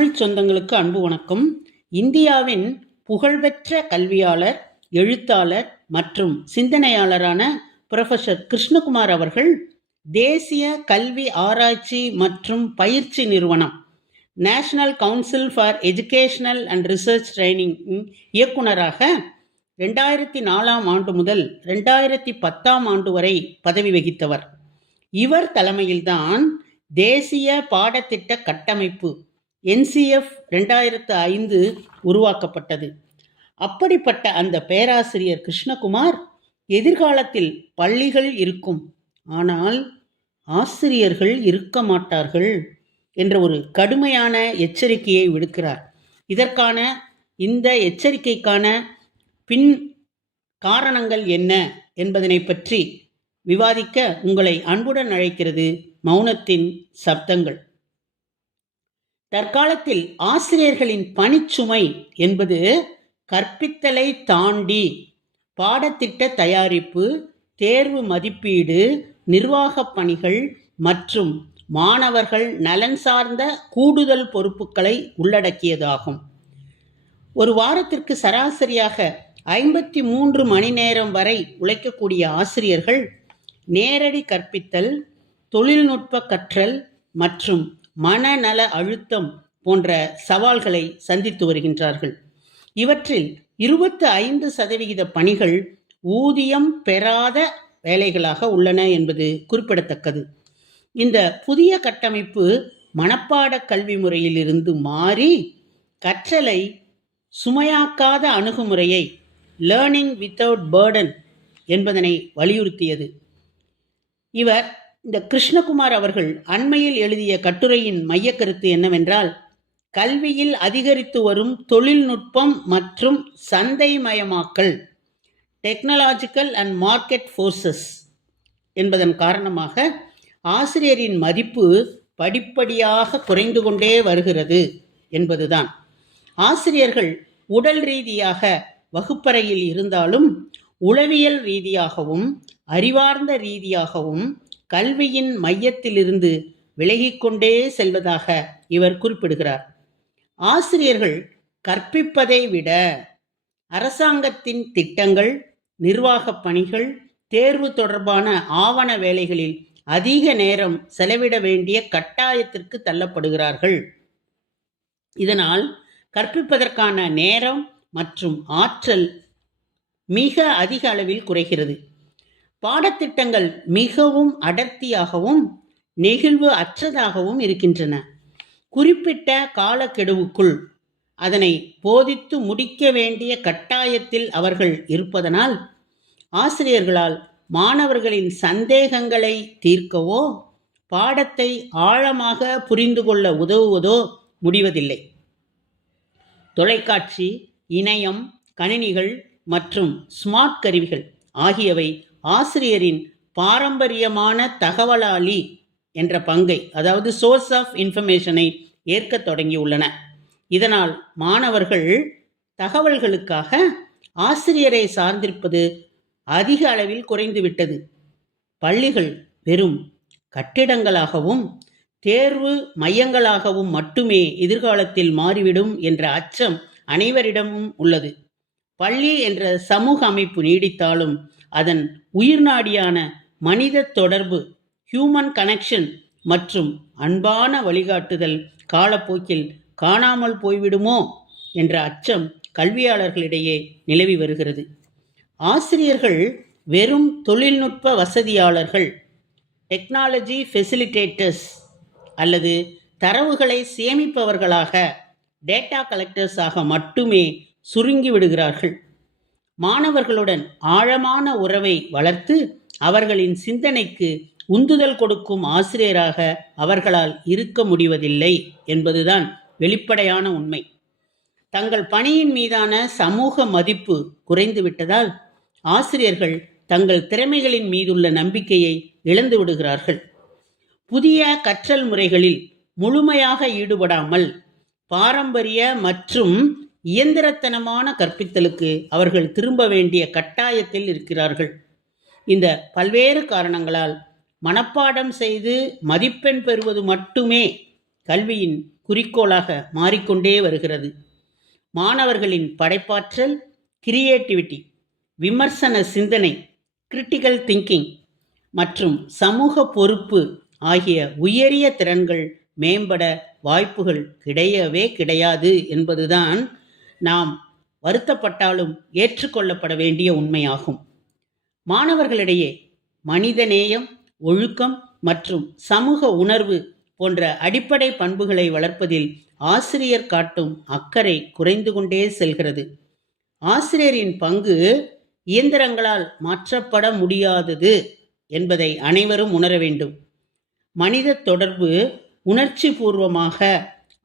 தமிழ் சொந்தங்களுக்கு அன்பு வணக்கம். இந்தியாவின் புகழ்பெற்ற கல்வியாளர், எழுத்தாளர் மற்றும் சிந்தனையாளரான புரொஃபசர் கிருஷ்ணகுமார் அவர்கள் தேசிய கல்வி ஆராய்ச்சி மற்றும் பயிற்சி நிறுவனம் national council for educational and research training இயக்குனராக 2004 முதல் 2010 வரை பதவி வகித்தவர். இவர் தலைமையில்தான் தேசிய பாடத்திட்ட கட்டமைப்பு NCF 2005 உருவாக்கப்பட்டது. அப்படிப்பட்ட அந்த பேராசிரியர் கிருஷ்ணகுமார், எதிர்காலத்தில் பள்ளிகள் இருக்கும், ஆனால் ஆசிரியர்கள் இருக்க மாட்டார்கள் என்ற ஒரு கடுமையான எச்சரிக்கையை விடுக்கிறார். இந்த எச்சரிக்கைக்கான பின் காரணங்கள் என்ன என்பதனை பற்றி விவாதிக்க உங்களை அன்புடன் அழைக்கிறது மௌனத்தின் சப்தங்கள். தற்காலத்தில் ஆசிரியர்களின் பணிச்சுமை என்பது கற்பித்தலை தாண்டி பாடத்திட்ட தயாரிப்பு, தேர்வு மதிப்பீடு, நிர்வாகப் பணிகள் மற்றும் மாணவர்கள் நலன் சார்ந்த கூடுதல் பொறுப்புகளை உள்ளடக்கியதாகும். ஒரு வாரத்திற்கு சராசரியாக 53 மணி நேரம் வரை உழைக்கக்கூடிய ஆசிரியர்கள் நேரடி கற்பித்தல், தொழில்நுட்ப கற்றல் மற்றும் மனநல அழுத்தம் போன்ற சவால்களை சந்தித்து வருகின்றார்கள். இவற்றில் 25% பணிகள் ஊதியம் பெறாத வேலைகளாக உள்ளன என்பது குறிப்பிடத்தக்கது. இந்த புதிய கட்டமைப்பு மனப்பாட கல்வி முறையில் இருந்து மாறி கற்றலை சுமையாக்காத அணுகுமுறையை லேர்னிங் வித்தவுட் பேர்டன் என்பதனை வலியுறுத்தியது. இந்த கிருஷ்ணகுமார் அவர்கள் அண்மையில் எழுதிய கட்டுரையின் மையக்கருத்து என்னவென்றால், கல்வியில் அதிகரித்து வரும் தொழில்நுட்பம் மற்றும் சந்தைமயமாக்கல், டெக்னாலஜிக்கல் அண்ட் மார்க்கெட் ஃபோர்ஸஸ் என்பதன் காரணமாக ஆசிரியரின் மதிப்பு படிப்படியாக குறைந்து கொண்டே வருகிறது என்பதுதான். ஆசிரியர்கள் உடல் ரீதியாக வகுப்பறையில் இருந்தாலும் உளவியல் ரீதியாகவும் அறிவார்ந்த ரீதியாகவும் கல்வியின் மையத்திலிருந்து விலகிக்கொண்டே செல்வதாக இவர் குறிப்பிடுகிறார். ஆசிரியர்கள் கற்பிப்பதை விட அரசாங்கத்தின் திட்டங்கள், நிர்வாகப் பணிகள், தேர்வு தொடர்பான ஆவண வேலைகளில் அதிக நேரம் செலவிட வேண்டிய கட்டாயத்திற்கு தள்ளப்படுகிறார்கள். இதனால் கற்பிப்பதற்கான நேரம் மற்றும் ஆற்றல் மிக அதிக அளவில் குறைகிறது. பாடத்திட்டங்கள் மிகவும் அடர்த்தியாகவும் நெகிழ்வு அற்றதாகவும் இருக்கின்றன. குறிப்பிட்ட காலக்கெடுவுக்குள் அதனை போதித்து முடிக்க வேண்டிய கட்டாயத்தில் அவர்கள் இருப்பதனால் ஆசிரியர்களால் மாணவர்களின் சந்தேகங்களை தீர்க்கவோ பாடத்தை ஆழமாக புரிந்து கொள்ள உதவுவதோ முடிவதில்லை. தொலைக்காட்சி, இணையம், கணினிகள் மற்றும் ஸ்மார்ட் கருவிகள் ஆகியவை ஆசிரியரின் பாரம்பரியமான தகவலாளி என்ற பங்கை, அதாவது சோர்ஸ் ஆஃப் இன்ஃபர்மேஷனை ஏற்க தொடங்கியுள்ளன. இதனால் மாணவர்கள் தகவல்களுக்காக ஆசிரியரை சார்ந்திருப்பது அதிக அளவில் குறைந்துவிட்டது. பள்ளிகள் வெறும் கட்டிடங்களாகவும் தேர்வு மையங்களாகவும் மட்டுமே எதிர்காலத்தில் மாறிவிடும் என்ற அச்சம் அனைவரிடமும் உள்ளது. பள்ளி என்ற சமூக அமைப்பு நீடித்தாலும் அதன் உயிர்நாடியான மனித தொடர்பு, ஹியூமன் கனெக்ஷன் மற்றும் அன்பான வழிகாட்டுதல் காலப்போக்கில் காணாமல் போய்விடுமோ என்ற அச்சம் கல்வியாளர்களிடையே நிலவி வருகிறது. ஆசிரியர்கள் வெறும் தொழில்நுட்ப வசதியாளர்கள், டெக்னாலஜி ஃபெசிலிட்டேட்டர்ஸ் அல்லது தரவுகளை சேமிப்பவர்களாக, டேட்டா கலெக்டர்ஸாக மட்டுமே சுருங்கி விடுகிறார்கள். மாணவர்களுடன் ஆழமான உறவை வளர்த்து அவர்களின் சிந்தனைக்கு உந்துதல் கொடுக்கும் ஆசிரியராக அவர்களால் இருக்க முடிவதில்லை என்பதுதான் வெளிப்படையான உண்மை. தங்கள் பணியின் மீதான சமூக மதிப்பு குறைந்து விட்டதால் ஆசிரியர்கள் தங்கள் திறமைகளின் மீதுள்ள நம்பிக்கையை இழந்து விடுகிறார்கள். புதிய கற்றல் முறைகளில் முழுமையாக ஈடுபடாமல் பாரம்பரிய மற்றும் இயந்திரத்தனமான கற்பித்தலுக்கு அவர்கள் திரும்ப வேண்டிய கட்டாயத்தில் இருக்கிறார்கள். இந்த பல்வேறு காரணங்களால் மனப்பாடம் செய்து மதிப்பெண் பெறுவது மட்டுமே கல்வியின் குறிக்கோளாக மாறிக்கொண்டே வருகிறது. மாணவர்களின் படைப்பாற்றல், கிரியேட்டிவிட்டி, விமர்சன சிந்தனை, கிரிட்டிக்கல் திங்கிங் மற்றும் சமூக பொறுப்பு ஆகிய உயரிய திறன்கள் மேம்பட வாய்ப்புகள் கிடையவே கிடையாது என்பதுதான் நாம் வருத்தப்பட்டாலும் ஏற்றுக்கொள்ளப்பட வேண்டிய உண்மையாகும். மாணவர்களிடையே மனிதநேயம், ஒழுக்கம் மற்றும் சமூக உணர்வு போன்ற அடிப்படை பண்புகளை வளர்ப்பதில் ஆசிரியர் காட்டும் அக்கறை குறைந்து கொண்டே செல்கிறது. ஆசிரியரின் பங்கு இயந்திரங்களால் மாற்றப்பட முடியாதது என்பதை அனைவரும் உணர வேண்டும். மனித தொடர்பு உணர்ச்சி பூர்வமாக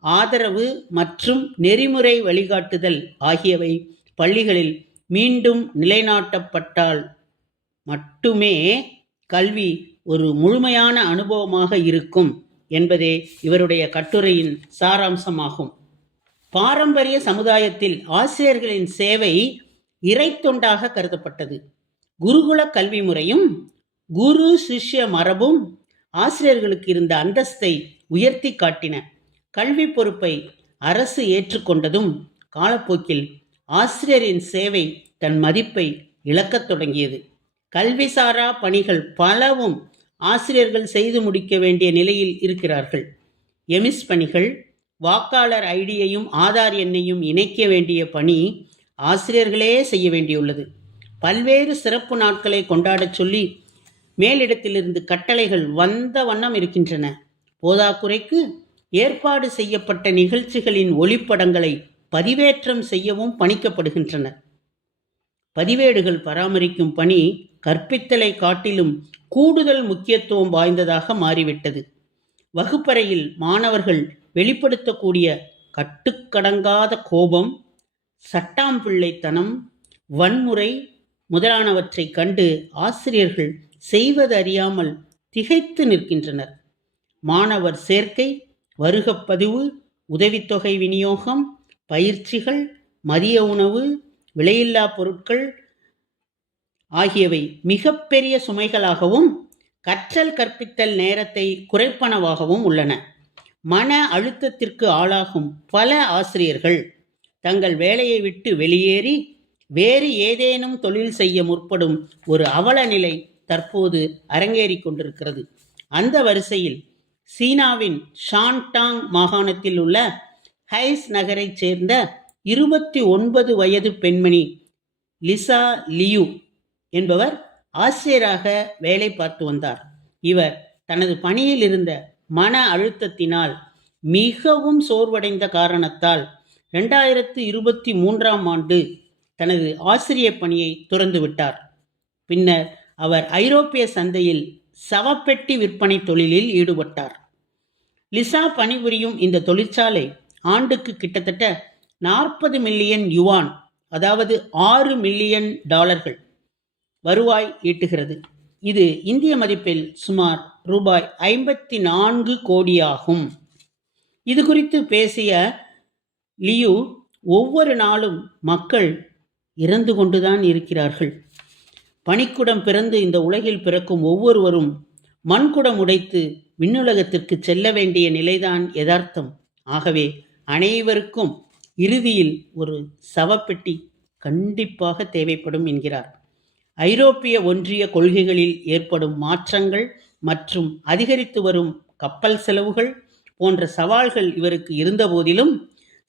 ஆதரவு மற்றும் நெறிமுறை வழிகாட்டுதல் ஆகியவை பள்ளிகளில் மீண்டும் நிலைநாட்டப்பட்டால் மட்டுமே கல்வி ஒரு முழுமையான அனுபவமாக இருக்கும் என்பதே இவருடைய கட்டுரையின் சாராம்சமாகும். பாரம்பரிய சமுதாயத்தில் ஆசிரியர்களின் சேவை இறைத்தொண்டாக கருதப்பட்டது. குருகுல கல்வி முறையும் குரு சிஷ்ய மரபும் ஆசிரியர்களுக்கு இருந்த அந்தஸ்தை உயர்த்தி காட்டின. கல்வி பொறுப்பை அரசு ஏற்றுக்கொண்டதும் காலப்போக்கில் ஆசிரியரின் சேவை தன் மதிப்பை இழக்கத் தொடங்கியது. கல்விசாரா பணிகள் பலவும் ஆசிரியர்கள் செய்து முடிக்க வேண்டிய நிலையில் இருக்கிறார்கள். எமிஸ் பணிகள், வாக்காளர் ஐடியையும் ஆதார் எண்ணையும் இணைக்க வேண்டிய பணி ஆசிரியர்களே செய்ய வேண்டியுள்ளது. பல்வேறு சிறப்பு நாட்களை கொண்டாடச் சொல்லி மேலிடத்திலிருந்து கட்டளைகள் வந்த வண்ணம் இருக்கின்றன. போதாக்குறைக்கு ஏற்பாடு செய்யப்பட்ட நிகழ்ச்சிகளின் ஒளிப்படங்களை பதிவேற்றம் செய்யவும் பணிக்கப்படுகின்றனர். பதிவேடுகள் பராமரிக்கும் பணி கற்பித்தலை காட்டிலும் கூடுதல் முக்கியத்துவம் வாய்ந்ததாக மாறிவிட்டது. வகுப்பறையில் மாணவர்கள் வெளிப்படுத்தக்கூடிய கட்டுக்கடங்காத கோபம், சட்டாம்பிள்ளைத்தனம், வன்முறை முதலானவற்றை கண்டு ஆசிரியர்கள் செய்வது அறியாமல் திகைத்து நிற்கின்றனர். மாணவர் சேர்க்கை, வருகப்பதிவு, உதவித்தொகை விநியோகம், பயிற்சிகள், மதிய உணவு, விலையில்லா பொருட்கள் ஆகியவை மிகப்பெரிய சுமைகளாகவும் கற்றல் கற்பித்தல் நேரத்தை குறைப்பனவாகவும் உள்ளன. மன அழுத்தத்திற்கு ஆளாகும் பல ஆசிரியர்கள் தங்கள் வேலையை விட்டு வெளியேறி வேறு ஏதேனும் தொழில் செய்ய முற்படும் ஒரு அவல நிலை தற்போது அரங்கேறி கொண்டிருக்கிறது. அந்த வரிசையில் சீனாவின் ஷான்டாங் மாகாணத்தில் உள்ள ஹைஸ் நகரைச் சேர்ந்த 29 வயது பெண்மணி லிசா லியூ என்பவர் ஆசிரியராக வேலை பார்த்து வந்தார். இவர் தனது பணியில் இருந்த மன அழுத்தத்தினால் மிகவும் சோர்வடைந்த காரணத்தால் 2023ஆம் ஆண்டு தனது ஆசிரியர் பணியை துறந்துவிட்டார். பின்னர் அவர் ஐரோப்பிய சந்தையில் சவப்பெட்டி விற்பனை தொழிலில் ஈடுபட்டார். லிசா பணிபுரியும் இந்த தொழிற்சாலை ஆண்டுக்கு கிட்டத்தட்ட 40 மில்லியன் யுவான், அதாவது $6 மில்லியன் வருவாய் ஈட்டுகிறது. இது இந்திய மதிப்பில் சுமார் ரூபாய் 54 கோடியாகும். இது குறித்து பேசிய லியூ, ஒவ்வொரு நாளும் மக்கள் இறந்து கொண்டுதான் இருக்கிறார்கள். பனிக்குடம் பிறந்து இந்த உலகில் பிறக்கும் ஒவ்வொருவரும் மண்குடம் உடைத்து விண்ணுலகத்திற்கு செல்ல வேண்டிய நிலைதான் யதார்த்தம். ஆகவே அனைவருக்கும் இறுதியில் ஒரு சவப்பெட்டி கண்டிப்பாக தேவைப்படும் என்கிறார். ஐரோப்பிய ஒன்றிய கொள்கைகளில் ஏற்படும் மாற்றங்கள் மற்றும் அதிகரித்து வரும் கப்பல் செலவுகள் போன்ற சவால்கள் இவருக்கு இருந்தபோதிலும்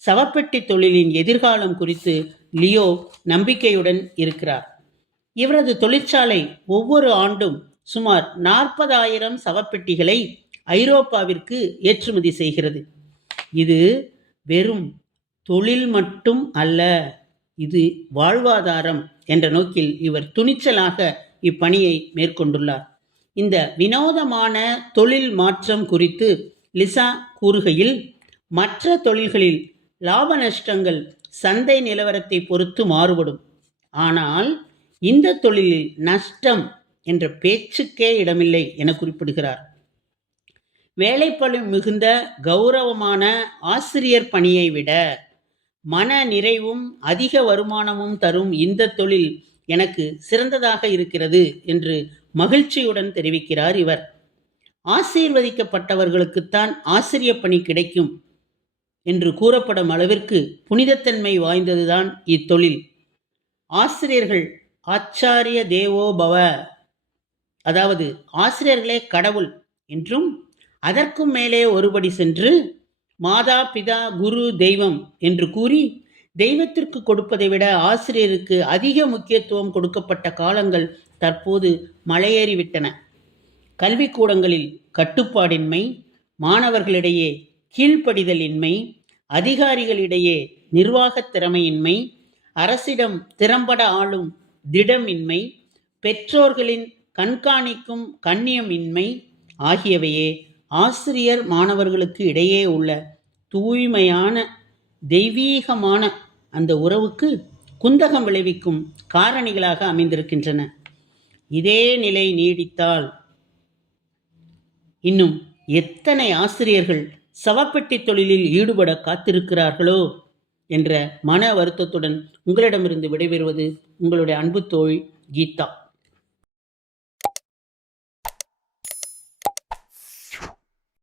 சவப்பெட்டி தொழிலின் எதிர்காலம் குறித்து லியோ நம்பிக்கையுடன் இருக்கிறார். இவரது தொழிற்சாலை ஒவ்வொரு ஆண்டும் சுமார் 40,000 சவப்பெட்டிகளை ஐரோப்பாவிற்கு ஏற்றுமதி செய்கிறது. இது வெறும் தொழில் மட்டும் அல்ல, இது வாழ்வாதாரம் என்ற நோக்கில் இவர் துணிச்சலாக இப்பணியை மேற்கொண்டுள்ளார். இந்த வினோதமான தொழில் மாற்றம் குறித்து லிசா கூறுகையில், மற்ற தொழில்களில் லாப நஷ்டங்கள் சந்தை நிலவரத்தை பொறுத்து மாறுபடும். ஆனால் இந்த தொழிலில் நஷ்டம் என்ற பேச்சுக்கே இடமில்லை என குறிப்பிடுகிறார். வேலைப்பளு மிகுந்த கௌரவமான ஆசிரியர் பணியை விட மன நிறைவும் அதிக வருமானமும் தரும் இந்த தொழில் எனக்கு சிறந்ததாக இருக்கிறது என்று மகிழ்ச்சியுடன் தெரிவிக்கிறார் இவர். ஆசீர்வதிக்கப்பட்டவர்களுக்குத்தான் ஆசிரியர் பணி கிடைக்கும் என்று கூறப்படும் அளவிற்கு புனிதத்தன்மை வாய்ந்ததுதான் இத்தொழில். ஆசிரியர்கள் ஆச்சாரிய தேவோ பவ, அதாவது ஆசிரியர்களே கடவுள் என்றும், அதற்கும் மேலே ஒருபடி சென்று மாதா பிதா குரு தெய்வம் என்று கூறி தெய்வத்திற்கு கொடுப்பதை விட ஆசிரியருக்கு அதிக முக்கியத்துவம் கொடுக்கப்பட்ட காலங்கள் தற்போது மலையேறிவிட்டன. கல்விக்கூடங்களில் கட்டுப்பாடின்மை, மாணவர்களிடையே கீழ்ப்படிதலின்மை, அதிகாரிகளிடையே நிர்வாகத் திறமையின்மை, அரசிடம் திறம்பட ஆளும் திடமின்மை, பெற்றோர்களின் கண்காணிக்கும் கண்ணியமின்மை ஆகியவையே ஆசிரியர் மாணவர்களுக்கு இடையே உள்ள தூய்மையான தெய்வீகமான அந்த உறவுக்கு குந்தகம் விளைவிக்கும் காரணிகளாக அமைந்திருக்கின்றன. இதே நிலை நீடித்தால் இன்னும் எத்தனை ஆசிரியர்கள் சவப்பெட்டி தொழிலில் ஈடுபட காத்திருக்கிறார்களோ என்ற மன வருத்தத்துடன் உங்களிடமிருந்து விடைபெறுவது உங்களுடைய அன்பு தோழி கீதா.